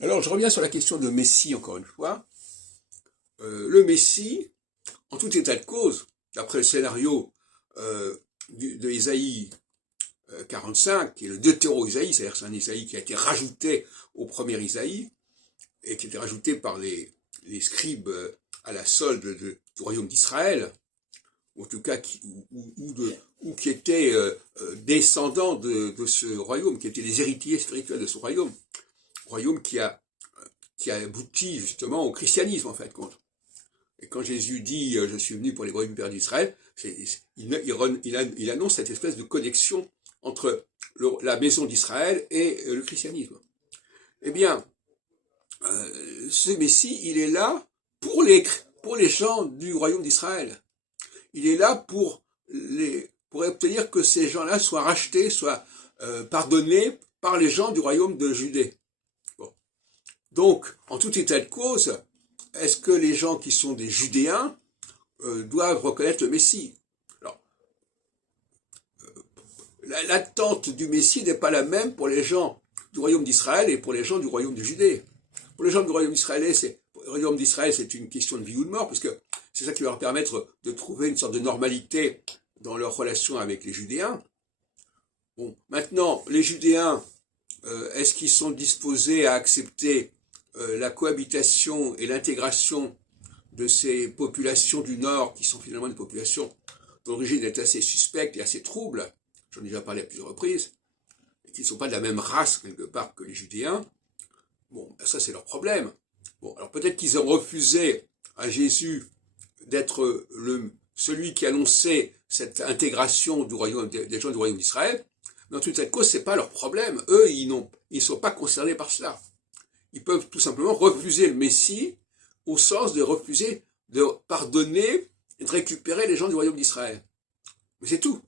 Alors, je reviens sur la question de Messie, encore une fois. Le Messie, en tout état de cause, d'après le scénario de Isaïe 45, qui est le Deutéro-Isaïe, c'est-à-dire c'est un Isaïe qui a été rajouté au premier Isaïe, et qui a été rajouté par les scribes à la solde du royaume d'Israël, ou en tout cas qui étaient descendants de ce royaume, qui étaient les héritiers spirituels de ce royaume qui a abouti justement au christianisme en fait compte. Et quand Jésus dit je suis venu pour les brebis perdus d'Israël, il annonce cette espèce de connexion entre la maison d'Israël et le christianisme. Eh bien, ce Messie, il est là pour les gens du royaume d'Israël. Il est là pour obtenir que ces gens-là soient rachetés, soient pardonnés par les gens du royaume de Judée. Bon. Donc, en tout état de cause, est-ce que les gens qui sont des Judéens doivent reconnaître le Messie? Alors, l'attente du Messie n'est pas la même pour les gens du royaume d'Israël et pour les gens du royaume de Judée. Pour les gens du royaume d'Israël, c'est une question de vie ou de mort, parce que c'est ça qui va leur permettre de trouver une sorte de normalité dans leur relation avec les Judéens. Bon, maintenant, les Judéens, est-ce qu'ils sont disposés à accepter la cohabitation et l'intégration de ces populations du Nord, qui sont finalement des populations d'origine est assez suspecte et assez trouble, j'en ai déjà parlé à plusieurs reprises, et qui ne sont pas de la même race quelque part que les Judéens? Bon, ben ça c'est leur problème. Bon, alors peut-être qu'ils ont refusé à Jésus d'être celui qui annonçait cette intégration des gens du royaume d'Israël, mais en tout état de cause, c'est pas leur problème. Eux, ils ne sont pas concernés par cela. Ils peuvent tout simplement refuser le Messie au sens de refuser de pardonner et de récupérer les gens du royaume d'Israël. Mais c'est tout.